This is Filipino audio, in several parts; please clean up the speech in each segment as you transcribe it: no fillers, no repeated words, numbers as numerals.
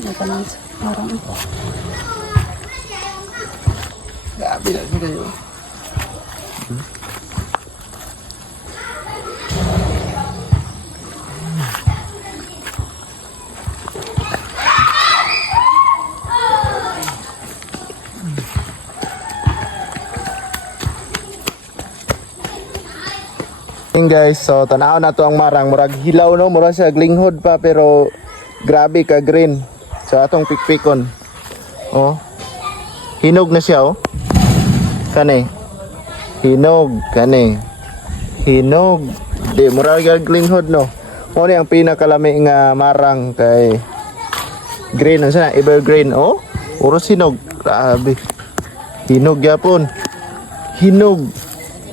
Hindi ka nang marang. Grabe na kayo. Guys, so tanaw na to ang marang, murag hilaw no, murag sa glinghod pa pero grabe ka green. So atong pikpikon. Oh. Hinog na siya oh. Kani. Hinog kani. Hinog. Di murag glinghod no. Mo ni ang pinakalami nga marang kay green ano sana, evergreen oh. Puro hinog. Grabe. Hinog yapon. Hinog.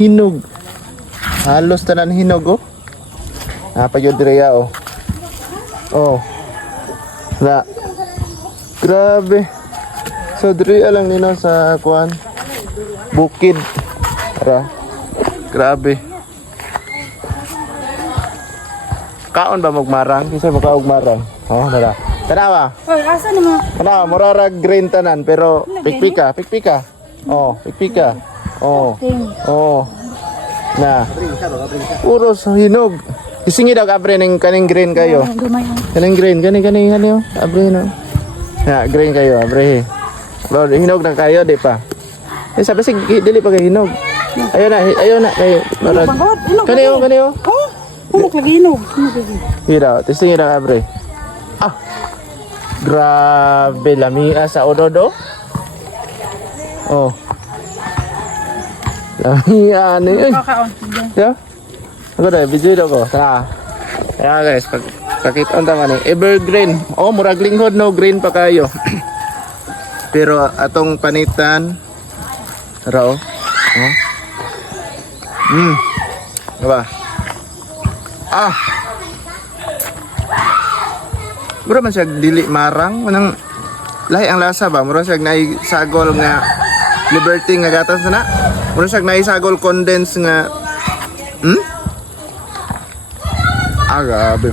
Hinog. Halos tanan hinog oh. Napayod direya oh. Oh. Na. Grabe. So direya lang nino sa kuan. Bukid. Tara. Grabe. Kaon ba magmarang? Kisa ba kaog marang? Oh, tara. Tanawa. Oy, asa na mo? Tanawa, murarag green tanan pero pikpika, pikpika. Oh, pikpika. Oh. Oh. Na. Puro sa hinog. Isingi daw abre ning kaning green kayo. Kaning green, kani oh. Abre no. Ya, green kayo, abre. Bro, hinog na kayo di pa. Eh sabi sig dili pa kay hinog. Ayun na kay marag. Kani oh. Oh, humok lagi hinog. Hira, isingi daw abre. Ah. Grabe lamia sa ododo. Oh. Lamia ni. Kakaon. Ya. Ako dahil, video ko. Tara. Ayan guys, pakita naman eh. Evergreen. Oh, murag linghod no, green pa kayo. Pero atong panitan. Tara oh. Diba? Ah. Mura man siya dili marang. Manang lahi ang lasa ba? Mura siya naisagol nga Liberty nga gatas na. Mura siya naisagol condense nga. Ah, grabe.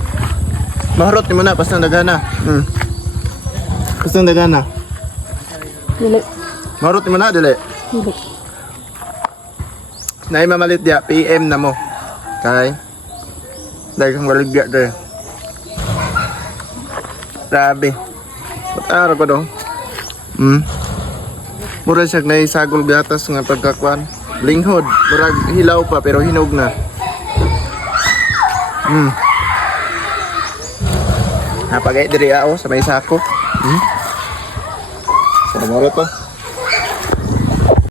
Maharot ni mo na, pasang dagana. Pasang dagana. Dili. Maharot ni mo na, dili. Dili. Naay mamalit dia, PM na mo. Kay. Dahil kang maligya dahil. Grabe. Patara ko dong. Mura siya naisagol gatas nga pagkakuan. Linghod. Murag hilaw pa pero hinog na. Napagay diri ako sa may sako. So, mura to.